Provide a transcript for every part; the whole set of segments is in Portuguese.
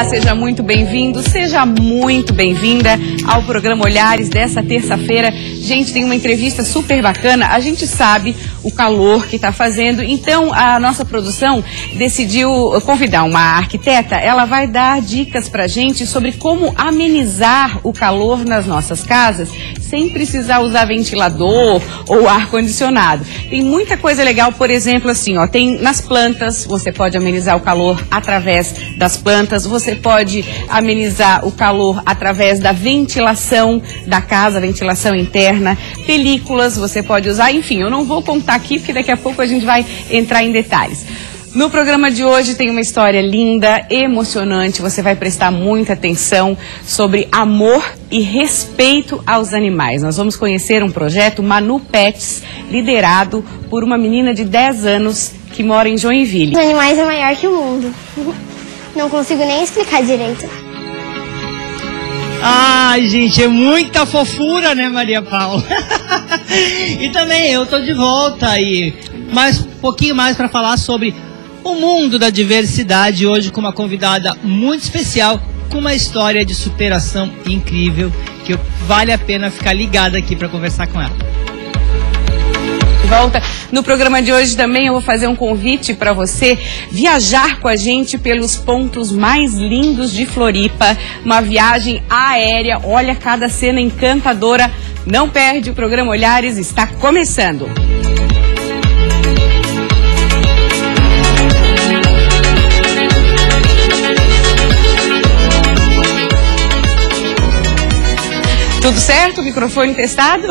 Olá, seja muito bem-vindo, seja muito bem-vinda ao programa Olhares dessa terça-feira. Gente, tem uma entrevista super bacana. A gente sabe o calor que está fazendo, então a nossa produção decidiu convidar uma arquiteta. Ela vai dar dicas pra gente sobre como amenizar o calor nas nossas casas sem precisar usar ventilador ou ar-condicionado. Tem muita coisa legal, por exemplo, assim, ó, tem nas plantas, você pode amenizar o calor através das plantas, você pode amenizar o calor através da ventilação da casa, ventilação interna, películas você pode usar, enfim, eu não vou contar aqui porque daqui a pouco a gente vai entrar em detalhes. No programa de hoje tem uma história linda, emocionante, você vai prestar muita atenção sobre amor e respeito aos animais. Nós vamos conhecer um projeto Manu Pets, liderado por uma menina de 10 anos que mora em Joinville. Os animais é maior que o mundo. Não consigo nem explicar direito. Ai, gente, é muita fofura, né, Maria Paula? E também eu tô de volta aí, um pouquinho mais para falar sobre o mundo da diversidade, hoje com uma convidada muito especial, com uma história de superação incrível, que vale a pena ficar ligada aqui para conversar com ela. Volta. No programa de hoje também eu vou fazer um convite para você viajar com a gente pelos pontos mais lindos de Floripa, uma viagem aérea, olha cada cena encantadora, não perde, o programa Olhares está começando. Tudo certo? Microfone testado?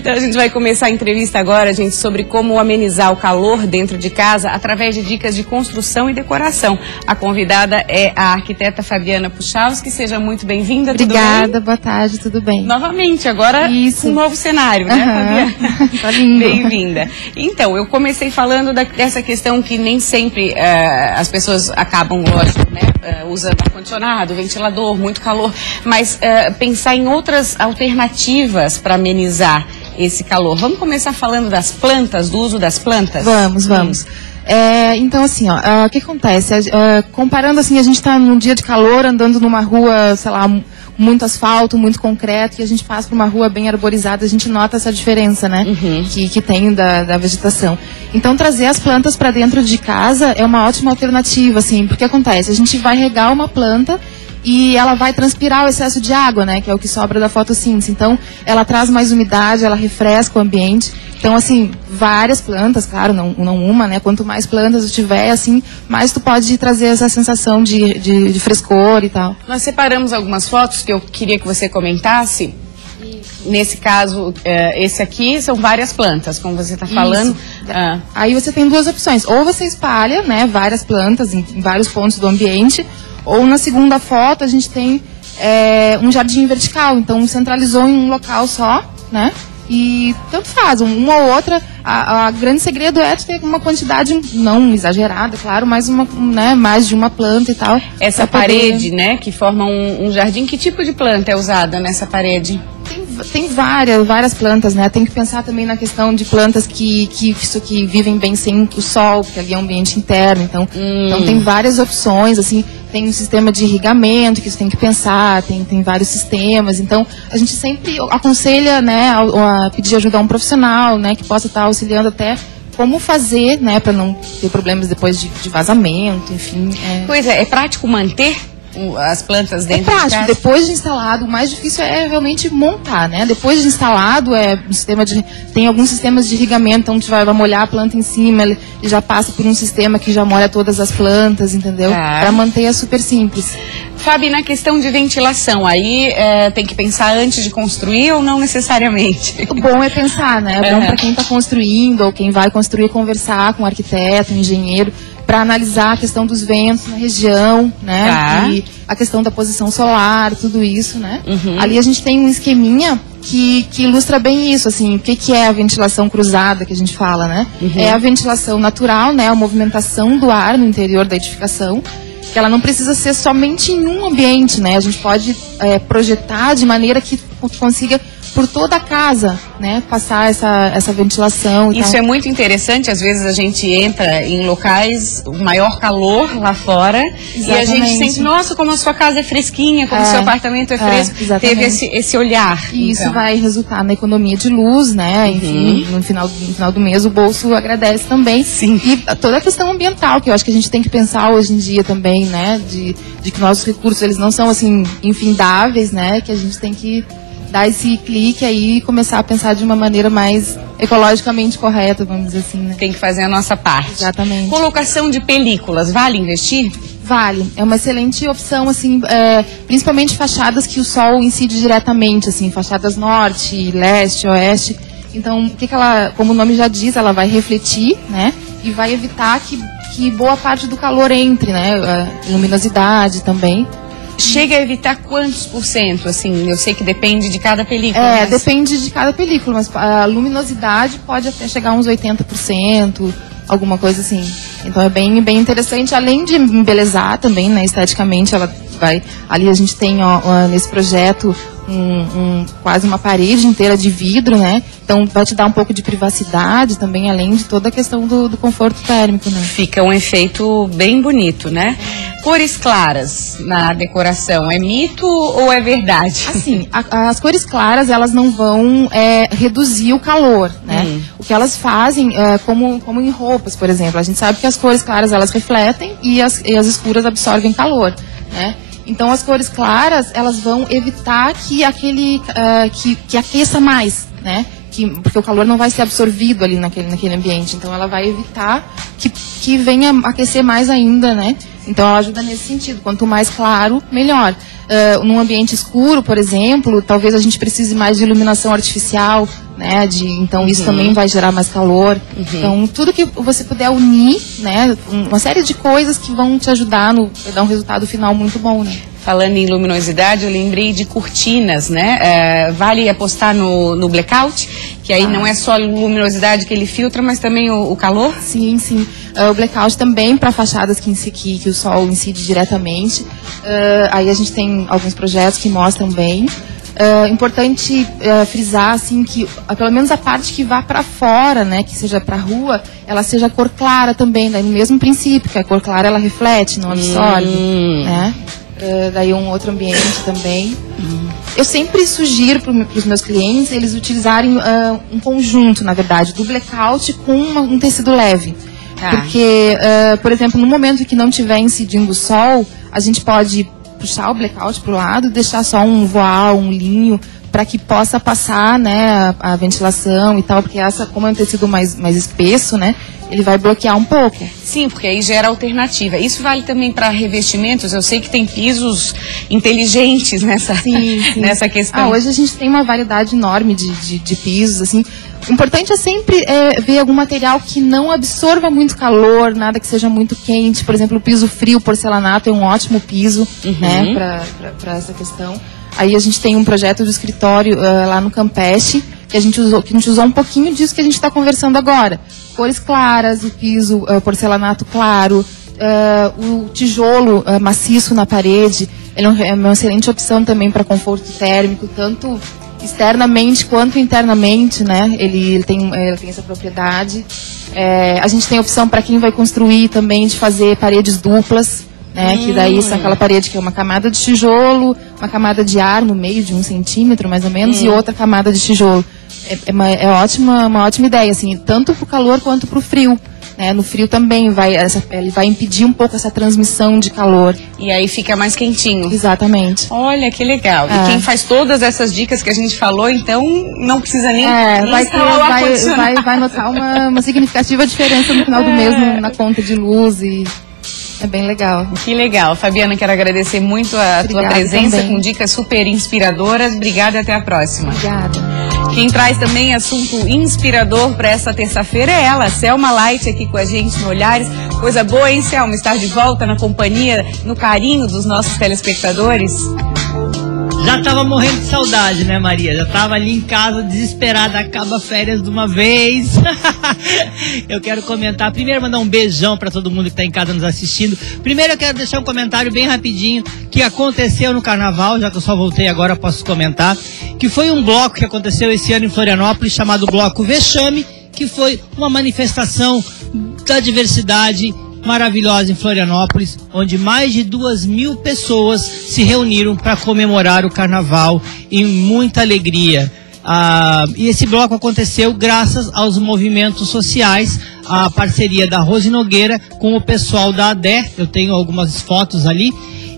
Então a gente vai começar a entrevista agora, gente, sobre como amenizar o calor dentro de casa através de dicas de construção e decoração. A convidada é a arquiteta Fabiana Puchalski, seja muito bem-vinda. Obrigada, boa tarde, tudo bem? Novamente, agora com um novo cenário, né, Fabiana? Tá lindo. Bem-vinda. Então, eu comecei falando dessa questão que nem sempre as pessoas acabam, lógico, né, usando ar-condicionado, ventilador, muito calor, mas pensar em outras alternativas para amenizar esse calor. Vamos começar falando das plantas, do uso das plantas? Vamos. Então, assim, ó, o que acontece? Comparando, assim, a gente está num dia de calor, andando numa rua, sei lá, muito asfalto, muito concreto, e a gente passa por uma rua bem arborizada, a gente nota essa diferença, né, que tem da vegetação. Então, trazer as plantas para dentro de casa é uma ótima alternativa, assim, porque acontece, a gente vai regar uma planta e ela vai transpirar o excesso de água, né, que é o que sobra da fotossíntese. Então, ela traz mais umidade, ela refresca o ambiente. Então, assim, várias plantas, claro, não uma, né, quanto mais plantas tu tiver, assim, mais tu pode trazer essa sensação de frescor e tal. Nós separamos algumas fotos que eu queria que você comentasse. Nesse caso, esse aqui são várias plantas, como você está falando. Aí você tem duas opções. Ou você espalha, né, várias plantas em vários pontos do ambiente, ou na segunda foto a gente tem um jardim vertical. Então centralizou em um local só, né? E tanto faz, uma ou outra. A grande segredo é ter uma quantidade não exagerada, claro, mas mais de uma planta e tal. Essa parede, né, que forma um jardim, que tipo de planta é usada nessa parede? Tem várias plantas, né? Tem que pensar também na questão de plantas que vivem bem sem o sol, porque ali é um ambiente interno. Então tem várias opções, assim. Tem um sistema de irrigamento que você tem que pensar, tem vários sistemas. Então, a gente sempre aconselha, né, a pedir ajuda a um profissional, né, que possa estar auxiliando até como fazer, né, para não ter problemas depois de vazamento, enfim. Pois é prático manter as plantas dentro de casa? Depois de instalado, o mais difícil é realmente montar, né? Depois de instalado, tem alguns sistemas de irrigamento, então tu vai molhar a planta em cima, ele já passa por um sistema que já molha todas as plantas, entendeu? Para manter é super simples. Fabi, na questão de ventilação, aí tem que pensar antes de construir ou não necessariamente? O bom é pensar, né? É bom para quem está construindo ou quem vai construir, conversar com o arquiteto, o engenheiro, para analisar a questão dos ventos na região, né? E a questão da posição solar, tudo isso, né? Ali a gente tem um esqueminha que ilustra bem isso, assim, o que é a ventilação cruzada que a gente fala, né? É a ventilação natural, né? A movimentação do ar no interior da edificação, que ela não precisa ser somente em um ambiente, né? A gente pode projetar de maneira que consiga por toda a casa, né? Passar essa ventilação. Isso é muito interessante, às vezes a gente entra em locais, o maior calor lá fora, Exatamente. E a gente sente, nossa, como a sua casa é fresquinha, como o seu apartamento é fresco. Exatamente. Teve esse olhar. E isso vai resultar na economia de luz, né? Enfim, no final do mês o bolso agradece também. Sim. E toda a questão ambiental, que eu acho que a gente tem que pensar hoje em dia também, né? De que nossos recursos, eles não são assim infindáveis, né? Que a gente tem que dar esse clique aí e começar a pensar de uma maneira mais ecologicamente correta, vamos dizer assim, né? Tem que fazer a nossa parte. Exatamente. Colocação de películas, vale investir? Vale, é uma excelente opção, assim, principalmente fachadas que o sol incide diretamente, assim, fachadas norte, leste, oeste. Então, como o nome já diz, ela vai refletir, né? E vai evitar que boa parte do calor entre, né? A luminosidade também. Chega a evitar quantos %? Assim, eu sei que depende de cada película. Mas... depende de cada película, mas a luminosidade pode até chegar a uns 80%, alguma coisa assim. Então é bem interessante, além de embelezar também, né, esteticamente, ela vai... Ali a gente tem, nesse projeto, quase uma parede inteira de vidro, né? Então vai te dar um pouco de privacidade também, além de toda a questão do conforto térmico, né? Fica um efeito bem bonito, né? Cores claras na decoração, é mito ou é verdade? Assim, as cores claras, elas não vão reduzir o calor, né? O que elas fazem, como em roupas, por exemplo, a gente sabe que as cores claras, elas refletem e as escuras absorvem calor, né? Então, as cores claras, elas vão evitar que que aqueça mais, né? Porque o calor não vai ser absorvido ali naquele ambiente. Então, ela vai evitar que venha aquecer mais ainda, né? Então, ela ajuda nesse sentido. Quanto mais claro, melhor. Num ambiente escuro, por exemplo, talvez a gente precise mais de iluminação artificial, né? Então, isso também vai gerar mais calor. Então, tudo que você puder unir, né? Uma série de coisas que vão te ajudar a dar um resultado final muito bom, né? Falando em luminosidade, eu lembrei de cortinas, né? Vale apostar no blackout, que aí não é só a luminosidade que ele filtra, mas também o calor? Sim, sim. O blackout também para fachadas que o sol incide diretamente. Aí a gente tem alguns projetos que mostram bem. Importante frisar assim que pelo menos a parte que vá para fora, né, que seja para rua, ela seja cor clara também, daí no mesmo princípio, que a cor clara ela reflete, não absorve, né? Daí um outro ambiente também. Eu sempre sugiro para os meus clientes eles utilizarem um conjunto, na verdade, do blackout com um tecido leve. Porque, por exemplo, no momento que não estiver incidindo o sol, a gente pode puxar o blackout para o lado, deixar só um voal, um linho, para que possa passar, né, a ventilação e tal, porque como é um tecido mais espesso, né, ele vai bloquear um pouco. Sim, porque aí gera alternativa. Isso vale também para revestimentos? Eu sei que tem pisos inteligentes nessa questão. Hoje a gente tem uma variedade enorme de pisos, assim. O importante é sempre ver algum material que não absorva muito calor, nada que seja muito quente. Por exemplo, o piso frio, porcelanato, é um ótimo piso, né, para essa questão. Aí a gente tem um projeto do escritório lá no Campeche, que a gente usou um pouquinho disso que a gente está conversando agora. Cores claras, o piso porcelanato claro, o tijolo maciço na parede. Ele é uma excelente opção também para conforto térmico, tanto externamente quanto internamente, né? Ele tem essa propriedade. A gente tem opção para quem vai construir também de fazer paredes duplas, né? Que daí são aquela parede que é uma camada de tijolo, uma camada de ar no meio de 1 centímetro mais ou menos e outra camada de tijolo. Uma ótima ideia, assim, tanto para o calor quanto para o frio. Né? No frio também ele vai impedir um pouco essa transmissão de calor. E aí fica mais quentinho. Exatamente. Olha, que legal. E quem faz todas essas dicas que a gente falou, então não precisa nem vai notar uma significativa diferença no final do mês na conta de luz e... É bem legal. Que legal. Fabiana, quero agradecer muito a tua presença também, com dicas super inspiradoras. Obrigada e até a próxima. Obrigada. Quem traz também assunto inspirador para essa terça-feira é ela, Selma Light, aqui com a gente no Olhares. Coisa boa, hein, Selma? Estar de volta na companhia, no carinho dos nossos telespectadores. Já tava morrendo de saudade, né, Maria? Já tava ali em casa desesperada, acaba férias de uma vez. Eu quero comentar, primeiro mandar um beijão pra todo mundo que tá em casa nos assistindo. Primeiro eu quero deixar um comentário bem rapidinho que aconteceu no carnaval, já que eu só voltei agora, posso comentar, que foi um bloco que aconteceu esse ano em Florianópolis, chamado Bloco Vexame, que foi uma manifestação da diversidade maravilhosa em Florianópolis, onde mais de 2.000 pessoas se reuniram para comemorar o carnaval em muita alegria. E esse bloco aconteceu graças aos movimentos sociais, a parceria da Rose Nogueira com o pessoal da ADE. Eu tenho algumas fotos ali.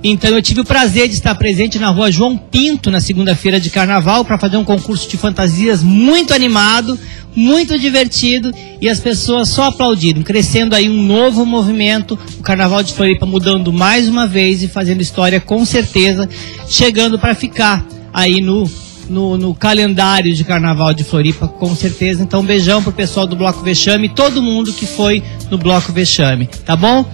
Então eu tive o prazer de estar presente na rua João Pinto na segunda-feira de carnaval para fazer um concurso de fantasias muito animado, muito divertido, e as pessoas só aplaudiram, crescendo aí um novo movimento, o Carnaval de Floripa mudando mais uma vez e fazendo história com certeza, chegando para ficar aí no calendário de Carnaval de Floripa, com certeza. Então um beijão pro pessoal do Bloco Vexame, todo mundo que foi no Bloco Vexame, tá bom?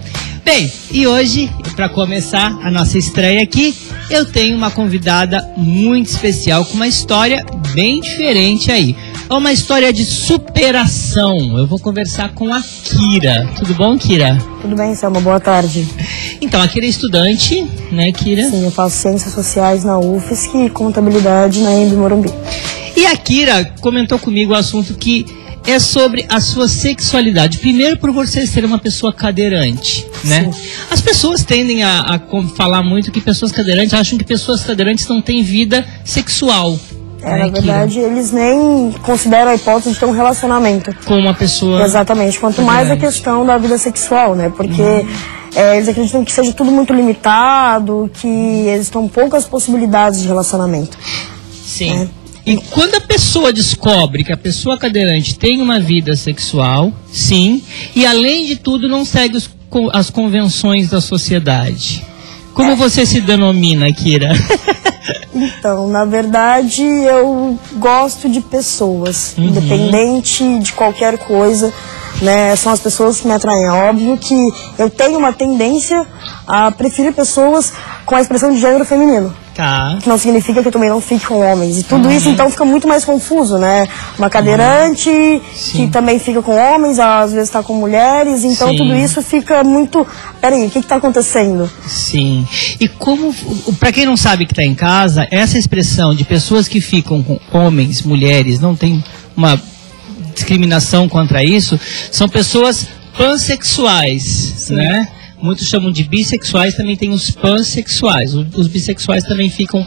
Bem, e hoje, para começar a nossa estreia aqui, eu tenho uma convidada muito especial, com uma história bem diferente aí. É uma história de superação. Eu vou conversar com a Kira. Tudo bom, Kira? Tudo bem, Selma. Boa tarde. Então, a Kira é estudante, né, Kira? Sim, eu faço Ciências Sociais na UFSC e Contabilidade na Embi Morumbi. E a Kira comentou comigo o assunto que é sobre a sua sexualidade. Primeiro, por você ser uma pessoa cadeirante, né? Sim. As pessoas tendem a falar muito que pessoas cadeirantes acham que pessoas cadeirantes não têm vida sexual. Na verdade, eles nem consideram a hipótese de ter um relacionamento com uma pessoa. Exatamente. Quanto mais a questão da vida sexual, né? Porque eles acreditam que seja tudo muito limitado, que existam poucas possibilidades de relacionamento. Sim. Né? E quando a pessoa descobre que a pessoa cadeirante tem uma vida sexual, sim, e além de tudo não segue as convenções da sociedade. Como você se denomina, Kira? Então, na verdade, eu gosto de pessoas, independente de qualquer coisa, né? São as pessoas que me atraem. É óbvio que eu tenho uma tendência a preferir pessoas com a expressão de gênero feminino. Tá. Que não significa que eu também não fique com homens. E tudo isso, então, fica muito mais confuso, né? Uma cadeirante que também fica com homens, às vezes está com mulheres. Então, tudo isso fica muito... Peraí, o que está acontecendo? Sim. E como... Para quem não sabe que está em casa, essa expressão de pessoas que ficam com homens, mulheres, não tem uma discriminação contra isso, são pessoas pansexuais, né? Muitos chamam de bissexuais, também tem os pansexuais. Os bissexuais também ficam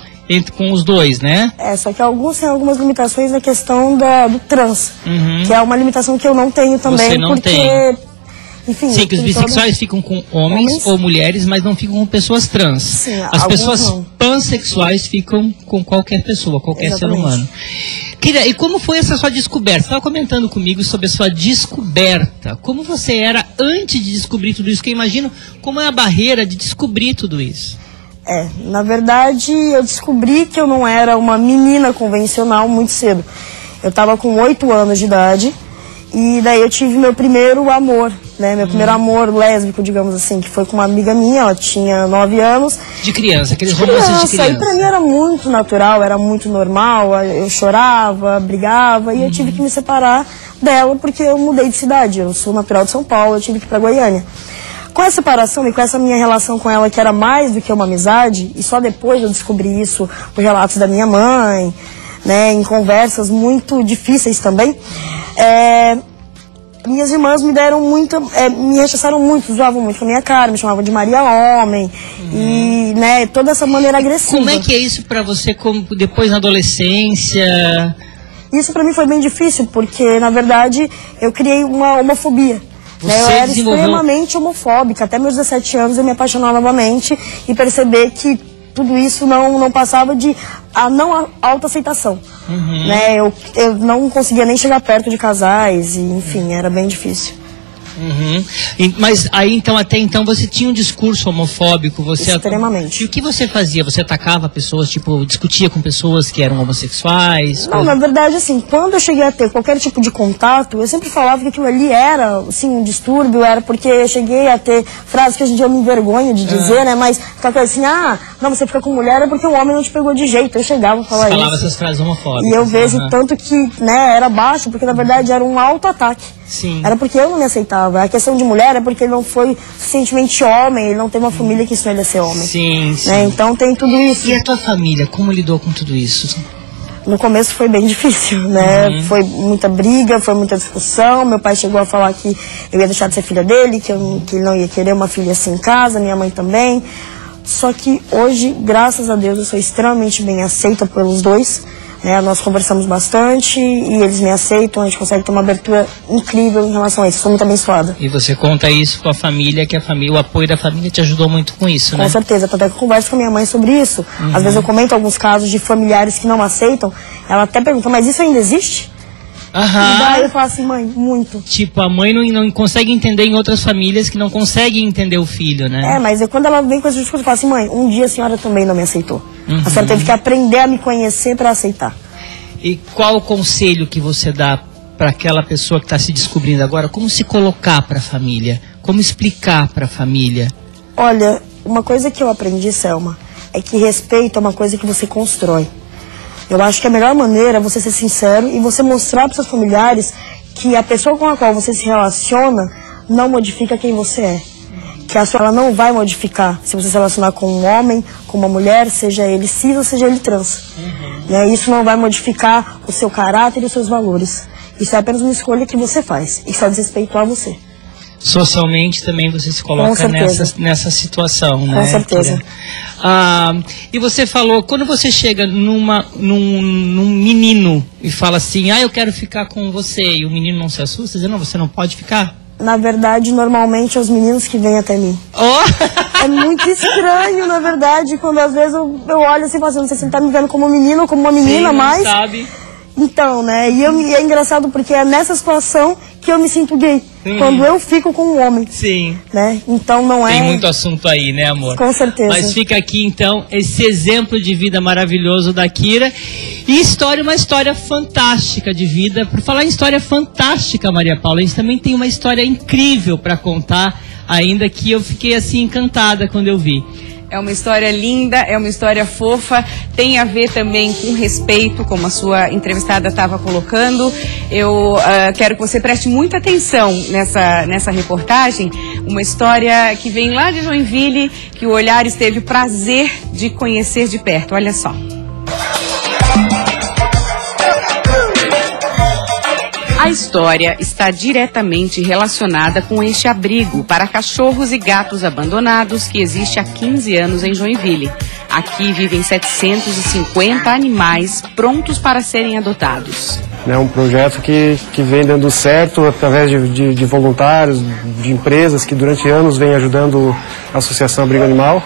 com os dois, né? Só que alguns têm algumas limitações na questão do trans, que é uma limitação que eu não tenho também. Você não porque... tem. Enfim, sim, que os bissexuais ficam com homens ou mulheres, mas não ficam com pessoas trans. Sim, as pessoas pansexuais ficam com qualquer pessoa, qualquer ser humano. E como foi essa sua descoberta? Você estava comentando comigo sobre a sua descoberta. Como você era antes de descobrir tudo isso? Que eu imagino como é a barreira de descobrir tudo isso. Na verdade, eu descobri que eu não era uma menina convencional muito cedo. Eu estava com 8 anos de idade e daí eu tive meu primeiro amor, né? Meu primeiro amor lésbico, digamos assim, que foi com uma amiga minha, ela tinha 9 anos. De criança, aqueles romances de criança. E pra mim era muito natural, era muito normal, eu chorava, brigava e eu tive que me separar dela porque eu mudei de cidade. Eu sou natural de São Paulo, eu tive que ir pra Goiânia. Com a separação e com essa minha relação com ela, que era mais do que uma amizade, e só depois eu descobri isso por relatos da minha mãe, né, em conversas muito difíceis também, minhas irmãs me deram muita, me rechaçaram muito, zoavam muito com a minha cara, me chamavam de Maria Homem, e, né, toda essa maneira agressiva. Como é que é isso pra você, depois na adolescência? Isso pra mim foi bem difícil, porque, na verdade, eu criei uma homofobia. Eu era extremamente homofóbica. Até meus 17 anos eu me apaixonava novamente e perceber que tudo isso não passava de a não autoaceitação. Né? Eu não conseguia nem chegar perto de casais e, enfim, era bem difícil. Mas aí então, até então, você tinha um discurso homofóbico? Extremamente. E o que você fazia? Você atacava pessoas, tipo, discutia com pessoas que eram homossexuais? Não, na verdade, assim, quando eu cheguei a ter qualquer tipo de contato, eu sempre falava que aquilo ali era, assim, um distúrbio, era porque eu cheguei a ter frases que hoje em dia eu me envergonho de dizer, né, mas aquela coisa assim, não, você fica com mulher é porque o homem não te pegou de jeito. Eu chegava a falar isso. Falava essas frases homofóbicas. E eu vejo tanto que, né, era baixo, porque na verdade era um auto-ataque. Sim. Era porque eu não me aceitava. A questão de mulher é porque ele não foi suficientemente homem, ele não teve uma família que ensinou ele a ser homem. Sim, sim. Né? Então tem tudo isso. E a tua família, como lidou com tudo isso? No começo foi bem difícil, né? Foi muita briga, foi muita discussão. Meu pai chegou a falar que eu ia deixar de ser filha dele, que ele não ia querer uma filha assim em casa, minha mãe também. Só que hoje, graças a Deus, eu sou extremamente bem aceita pelos dois. Né? Nós conversamos bastante e eles me aceitam, a gente consegue ter uma abertura incrível em relação a isso. Sou muito abençoada. E você conta isso com a família, que o apoio da família te ajudou muito com isso, né? Com certeza, até que eu converso com a minha mãe sobre isso. Às vezes eu comento alguns casos de familiares que não aceitam. Ela até pergunta, mas isso ainda existe? E daí eu falo assim, mãe, muito. Tipo, a mãe não consegue entender em outras famílias que não conseguem entender o filho, né? Mas quando ela vem com esse discurso, eu falo assim, mãe, um dia a senhora também não me aceitou. A senhora teve que aprender a me conhecer para aceitar. E qual o conselho que você dá para aquela pessoa que está se descobrindo agora? Como se colocar para a família? Como explicar para a família? Olha, uma coisa que eu aprendi, Selma, é que respeito é uma coisa que você constrói. Eu acho que a melhor maneira é você ser sincero e você mostrar para seus familiares que a pessoa com a qual você se relaciona não modifica quem você é. Que a sua ela não vai modificar se você se relacionar com um homem, com uma mulher, seja ele cis ou seja ele trans. Né? Isso não vai modificar o seu caráter e os seus valores. Isso é apenas uma escolha que você faz e só diz respeito a você. Socialmente também você se coloca nessa situação, né? Com certeza. E você falou, quando você chega num menino e fala assim, eu quero ficar com você, e o menino não se assusta, dizendo, não, você não pode ficar? Na verdade, normalmente, é os meninos que vêm até mim. É muito estranho, na verdade, quando às vezes eu olho assim e falo assim, não sei se ele tá me vendo como um menino ou como uma menina, mas... sabe. Então, né, e é engraçado porque é nessa situação que eu me sinto gay, quando eu fico com um homem. Sim. Né, então não Tem muito assunto aí, né, amor? Com certeza. Mas fica aqui, então, esse exemplo de vida maravilhoso da Kira. E uma história fantástica de vida. Por falar em história fantástica, Maria Paula, a gente também tem uma história incrível para contar, ainda que eu fiquei assim encantada quando eu vi. É uma história linda, é uma história fofa, tem a ver também com respeito, como a sua entrevistada estava colocando. Eu quero que você preste muita atenção nessa reportagem, uma história que vem lá de Joinville, que o Olhares teve o prazer de conhecer de perto. Olha só. A história está diretamente relacionada com este abrigo para cachorros e gatos abandonados que existe há 15 anos em Joinville. Aqui vivem 750 animais prontos para serem adotados. É um projeto que vem dando certo através de voluntários, de empresas que durante anos vêm ajudando a Associação Abrigo Animal.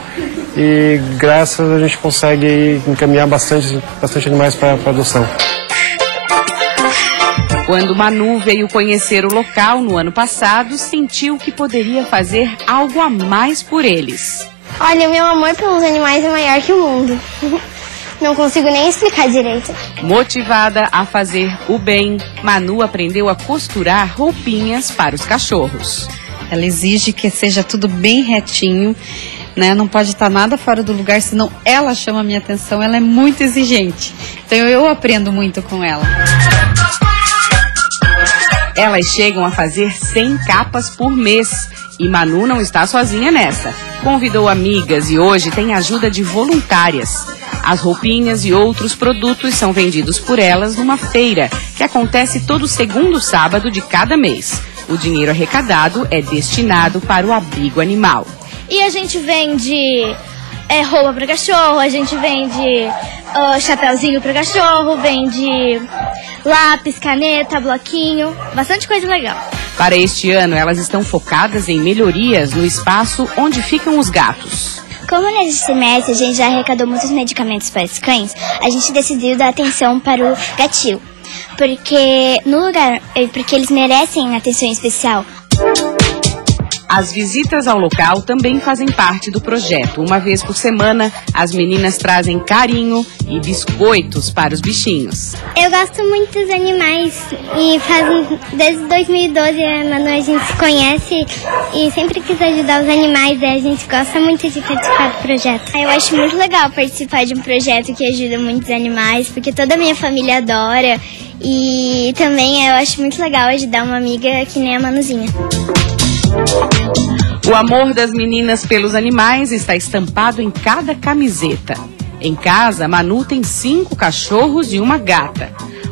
E graças a gente consegue encaminhar bastante animais para adoção. Quando Manu veio conhecer o local no ano passado, sentiu que poderia fazer algo a mais por eles. Olha, meu amor pelos animais é maior que o mundo. Não consigo nem explicar direito. Motivada a fazer o bem, Manu aprendeu a costurar roupinhas para os cachorros. Ela exige que seja tudo bem retinho, né? Não pode estar nada fora do lugar, senão ela chama a minha atenção. Ela é muito exigente. Então eu aprendo muito com ela. Elas chegam a fazer 100 capas por mês. E Manu não está sozinha nessa. Convidou amigas e hoje tem ajuda de voluntárias. As roupinhas e outros produtos são vendidos por elas numa feira, que acontece todo segundo sábado de cada mês. O dinheiro arrecadado é destinado para o abrigo animal. E a gente vende roupa para cachorro, a gente vende chapéuzinho para cachorro, vende lápis, caneta, bloquinho, bastante coisa legal. Para este ano, elas estão focadas em melhorias no espaço onde ficam os gatos. Como nesse semestre a gente já arrecadou muitos medicamentos para os cães, a gente decidiu dar atenção para o gatil, porque eles merecem atenção especial. As visitas ao local também fazem parte do projeto. Uma vez por semana, as meninas trazem carinho e biscoitos para os bichinhos. Eu gosto muito dos animais e desde 2012 a Manu, a gente se conhece e sempre quis ajudar os animais, e a gente gosta muito de participar do projeto. Eu acho muito legal participar de um projeto que ajuda muitos animais, porque toda a minha família adora, e também eu acho muito legal ajudar uma amiga que nem a Manuzinha. O amor das meninas pelos animais está estampado em cada camiseta. Em casa, Manu tem 5 cachorros e uma gata.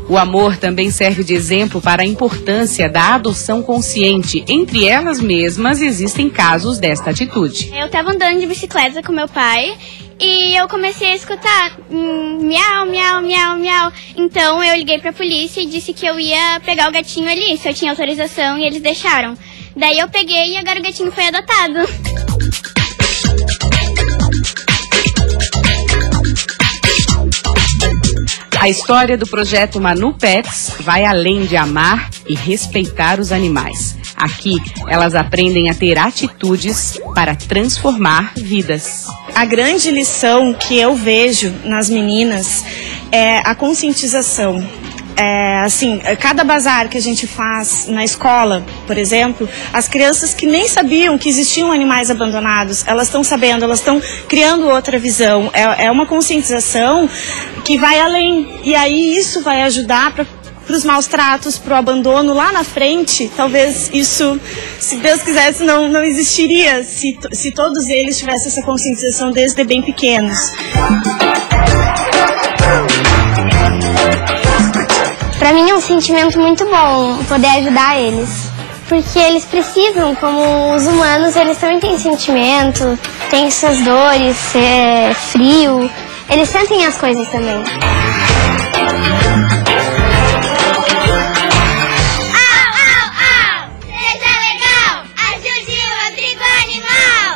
O amor também serve de exemplo para a importância da adoção consciente. Entre elas mesmas existem casos desta atitude. Eu estava andando de bicicleta com meu pai e eu comecei a escutar miau, miau, miau, miau. Então eu liguei para a polícia e disse que eu ia pegar o gatinho ali, se eu tinha autorização, e eles deixaram. Daí eu peguei e agora o gatinho foi adotado. A história do projeto Manu Pets vai além de amar e respeitar os animais. Aqui, elas aprendem a ter atitudes para transformar vidas. A grande lição que eu vejo nas meninas é a conscientização. Cada bazar que a gente faz na escola, por exemplo, as crianças que nem sabiam que existiam animais abandonados, elas estão sabendo, elas estão criando outra visão. É uma conscientização que vai além. E aí isso vai ajudar para os maus tratos, para o abandono lá na frente. Talvez isso, se Deus quisesse, não existiria se todos eles tivessem essa conscientização desde bem pequenos. Pra mim é um sentimento muito bom poder ajudar eles, porque eles precisam, como os humanos, eles também têm sentimento, têm suas dores, frio, eles sentem as coisas também. Seja legal, ajude o abrigo animal.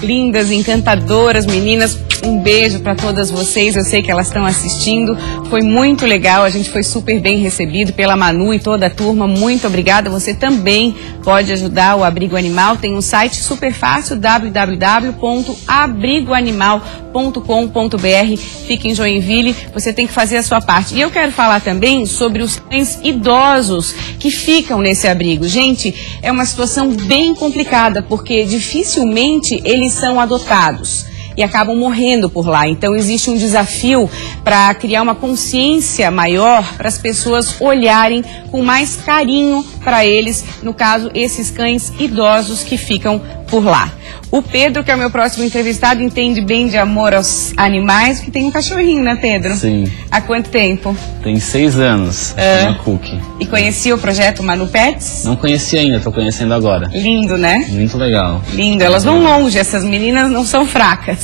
Lindas, encantadoras, meninas. Um beijo para todas vocês, eu sei que elas estão assistindo, foi muito legal, a gente foi super bem recebido pela Manu e toda a turma, muito obrigada. Você também pode ajudar o Abrigo Animal, tem um site super fácil, www.abrigoanimal.com.br, fica em Joinville, você tem que fazer a sua parte. E eu quero falar também sobre os cães idosos que ficam nesse abrigo. Gente, é uma situação bem complicada, porque dificilmente eles são adotados e acabam morrendo por lá. Então existe um desafio para criar uma consciência maior para as pessoas olharem com mais carinho para eles, no caso, esses cães idosos que ficam por lá. O Pedro, que é o meu próximo entrevistado, entende bem de amor aos animais, porque tem um cachorrinho, né, Pedro? Sim. Há quanto tempo? Tem 6 anos, chama Cookie. E conhecia o projeto Manu Pets? Não conhecia ainda, tô conhecendo agora. Lindo, né? Muito legal. Lindo, elas vão longe, essas meninas não são fracas.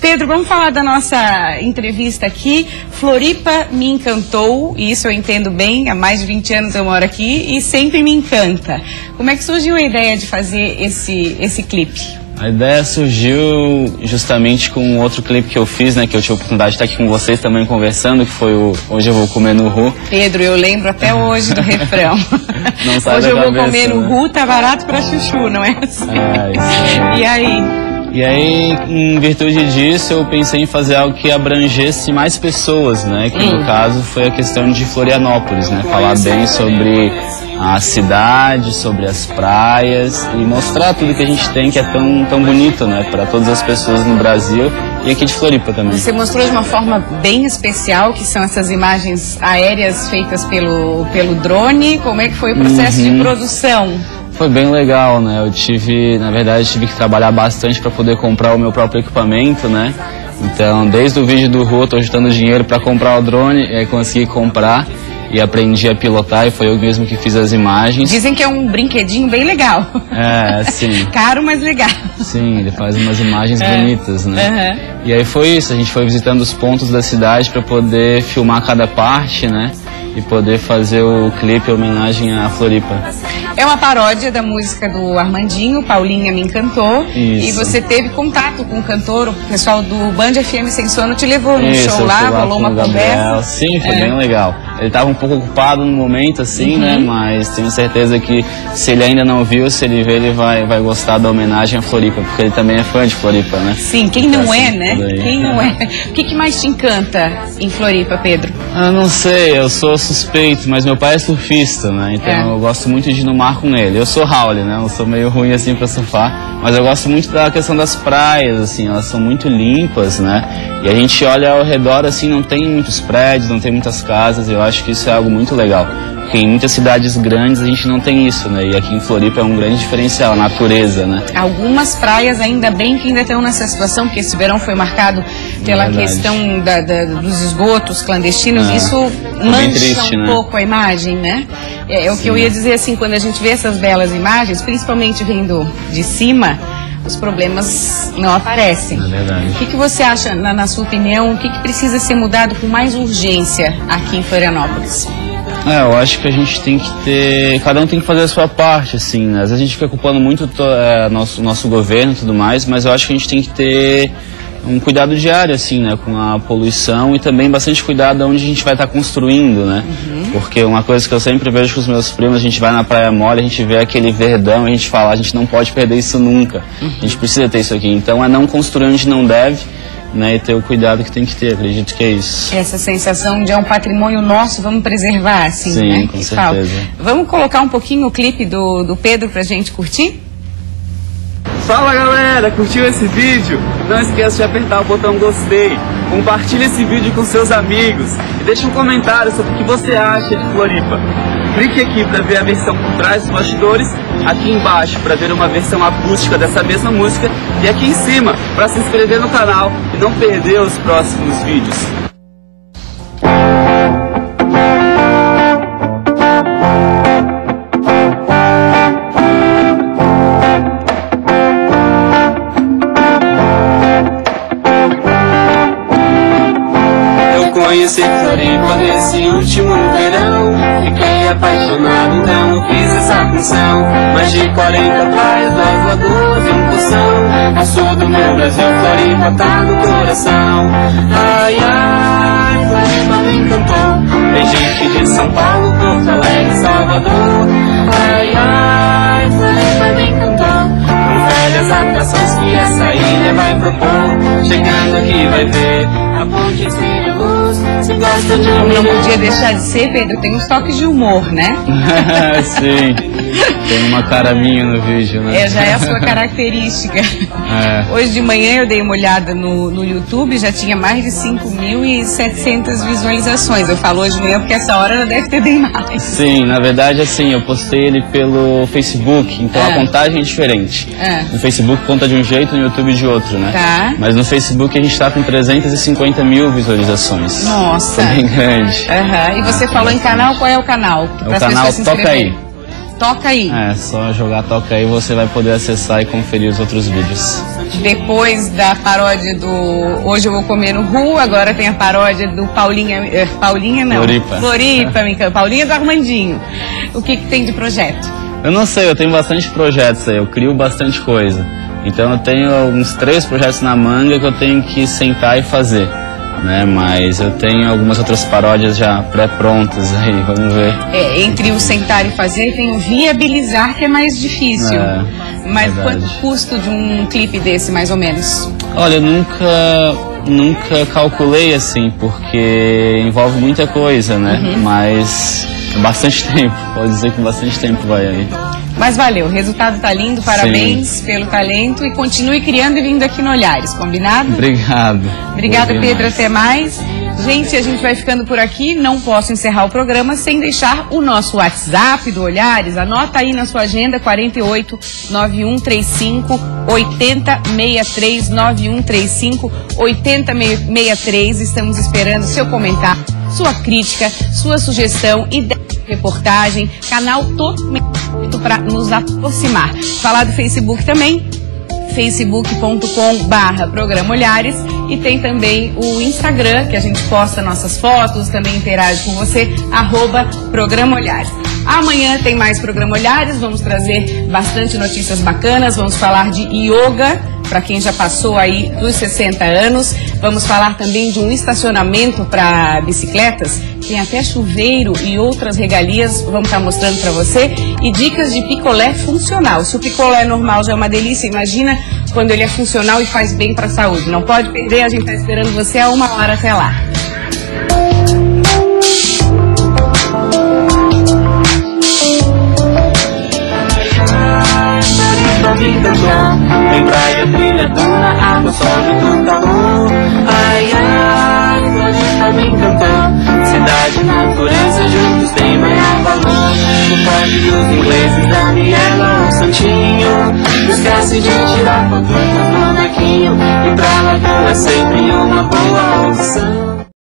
Pedro, vamos falar da nossa entrevista aqui. Floripa me encantou, e isso eu entendo bem, há mais de 20 anos eu moro aqui, e sempre me encanta. Como é que surgiu a ideia de fazer esse clipe? A ideia surgiu justamente com outro clipe que eu fiz, né? Que eu tive a oportunidade de estar aqui com vocês também conversando, que foi o Hoje Eu Vou Comer no Ru. Pedro, eu lembro até hoje do refrão. Não sai Hoje da eu vou cabeça, comer no né? Ru, tá barato pra chuchu, não é assim? Isso. E aí? E aí, em virtude disso, eu pensei em fazer algo que abrangesse mais pessoas, né? Que no caso foi a questão de Florianópolis, né? Falar bem sobre a cidade, sobre as praias e mostrar tudo que a gente tem que é tão bonito, né? Para todas as pessoas no Brasil e aqui de Floripa também. Você mostrou de uma forma bem especial, que são essas imagens aéreas feitas pelo drone. Como é que foi o processo de produção? Foi bem legal, né? Na verdade, tive que trabalhar bastante para poder comprar o meu próprio equipamento, né? Então, desde o vídeo do Ru, eu tô juntando dinheiro para comprar o drone, e aí consegui comprar e aprendi a pilotar, e foi eu mesmo que fiz as imagens. Dizem que é um brinquedinho bem legal. É, sim. Caro, mas legal. Sim, ele faz umas imagens bonitas, né? E aí foi isso, a gente foi visitando os pontos da cidade para poder filmar cada parte, né? E poder fazer o clipe em homenagem à Floripa. É uma paródia da música do Armandinho, Paulinha Me Encantou. Isso. E você teve contato com o cantor, o pessoal do Band FM Sem Sono te levou num Isso, show lá, eu fui rolou uma com o Gabriel. conversa. Sim, foi bem legal. Ele estava um pouco ocupado no momento, assim, né? Mas tenho certeza que se ele ainda não viu, se ele ver, ele vai gostar da homenagem a Floripa, porque ele também é fã de Floripa, né? Sim, quem não é, né? Quem não é? O que mais te encanta em Floripa, Pedro? Não sei, eu sou suspeito, mas meu pai é surfista, né? Então eu gosto muito de ir no mar com ele. Eu sou Raul, né? Eu sou meio ruim assim pra surfar, mas eu gosto muito da questão das praias, assim, elas são muito limpas, né? E a gente olha ao redor, assim, não tem muitos prédios, não tem muitas casas, eu acho que isso é algo muito legal. Porque em muitas cidades grandes a gente não tem isso, né? E aqui em Floripa é um grande diferencial, a natureza, né? Algumas praias ainda bem que ainda estão nessa situação, porque esse verão foi marcado pela questão dos esgotos clandestinos. Isso mancha triste, um pouco a imagem, né? É o que eu ia dizer, assim, quando a gente vê essas belas imagens, principalmente vindo de cima, os problemas não aparecem. É verdade. O que você acha, na sua opinião, o que precisa ser mudado com mais urgência aqui em Florianópolis? Eu acho que a gente tem que ter... Cada um tem que fazer a sua parte, assim, né? Às vezes a gente fica culpando muito nosso governo e tudo mais, mas eu acho que a gente tem que ter um cuidado diário, assim, né? Com a poluição e também bastante cuidado onde a gente vai estar construindo, né? Porque uma coisa que eu sempre vejo com os meus primos, a gente vai na Praia Mole, a gente vê aquele verdão, a gente fala, a gente não pode perder isso nunca. A gente precisa ter isso aqui. Então é não construir onde não deve, né, e ter o cuidado que tem que ter, acredito que é isso. Essa sensação de é um patrimônio nosso, vamos preservar, assim, sim, né? Com certeza. Vamos colocar um pouquinho o clipe do Pedro pra gente curtir? Fala galera, curtiu esse vídeo? Não esqueça de apertar o botão gostei, compartilhe esse vídeo com seus amigos e deixe um comentário sobre o que você acha de Floripa. Clique aqui para ver a versão por trás dos bastidores, aqui embaixo para ver uma versão acústica dessa mesma música e aqui em cima para se inscrever no canal e não perder os próximos vídeos. Conheci Floripa nesse último verão. Fiquei apaixonado, então fiz essa função. Mais de 40 praias, 2 lagoas e um poção. Ao sul do meu Brasil, Floripa tá no coração. Ai, ai, Floripa me encantou. Tem gente de São Paulo, Porto Alegre, Salvador. Ai, ai, Floripa me encantou. Com velhas atrações que essa ilha vai propor. Chegando aqui vai ver a ponte inspira luz. Se gosta de Como não podia deixar de ser, Pedro, tem uns toques de humor, né? Sim, tem uma cara minha no vídeo, né? Já é a sua característica. Hoje de manhã eu dei uma olhada no YouTube, já tinha mais de 5.700 visualizações. Eu falo hoje de manhã porque essa hora já deve ter bem mais. Sim, na verdade, assim, eu postei ele pelo Facebook, então a contagem é diferente. No Facebook conta de um jeito, no YouTube de outro, né? Tá. Mas no Facebook a gente tá com 350 mil visualizações. Nossa! É bem grande. E você falou em canal, qual é o canal? É o canal Toca Aí. Toca Aí. Só jogar Toca Aí você vai poder acessar e conferir os outros vídeos. Depois da paródia do Hoje Eu Vou Comer no Ru, agora tem a paródia do Paulinha não. Floripa, Paulinha do Armandinho. O que tem de projeto? Eu não sei, eu tenho bastante projetos aí, eu crio bastante coisa. Então eu tenho uns 3 projetos na manga que eu tenho que sentar e fazer. Né, mas eu tenho algumas outras paródias já pré-prontas aí, vamos ver. Entre o sentar e fazer tem o viabilizar, que é mais difícil. Mas quanto custa de um clipe desse, mais ou menos? Olha, eu nunca calculei assim, porque envolve muita coisa, né? Mas bastante tempo, pode dizer que bastante tempo vai aí. Mas valeu, o resultado tá lindo, parabéns pelo talento e continue criando e vindo aqui no Olhares, combinado? Obrigado. Obrigada, Pedro, até mais. Gente, a gente vai ficando por aqui, não posso encerrar o programa sem deixar o nosso WhatsApp do Olhares. Anota aí na sua agenda, 48 9135 8063, 9135 8063. Estamos esperando seu comentário, sua crítica, sua sugestão, ideia de reportagem, canal totalmente para nos aproximar. Falar do Facebook também, facebook.com/Programa Olhares, e tem também o Instagram, que a gente posta nossas fotos, também interage com você, @Programa Olhares. Amanhã tem mais programa Olhares, vamos trazer bastante notícias bacanas, vamos falar de yoga, para quem já passou aí dos 60 anos. Vamos falar também de um estacionamento para bicicletas, tem até chuveiro e outras regalias, vamos estar mostrando para você. E dicas de picolé funcional. Se o picolé normal já é uma delícia, imagina quando ele é funcional e faz bem para a saúde. Não pode perder, a gente está esperando você a 1 hora até lá. Tem praia, trilha, duna, água, sol e tudo calor. Ai, ai, Floripa me encantou. Cidade, natureza, juntos tem maior valor. O pai dos ingleses, Daniela, o Santinho. Não esquece de tirar foto do bonequinho. E pra Lagoa é sempre uma boa opção.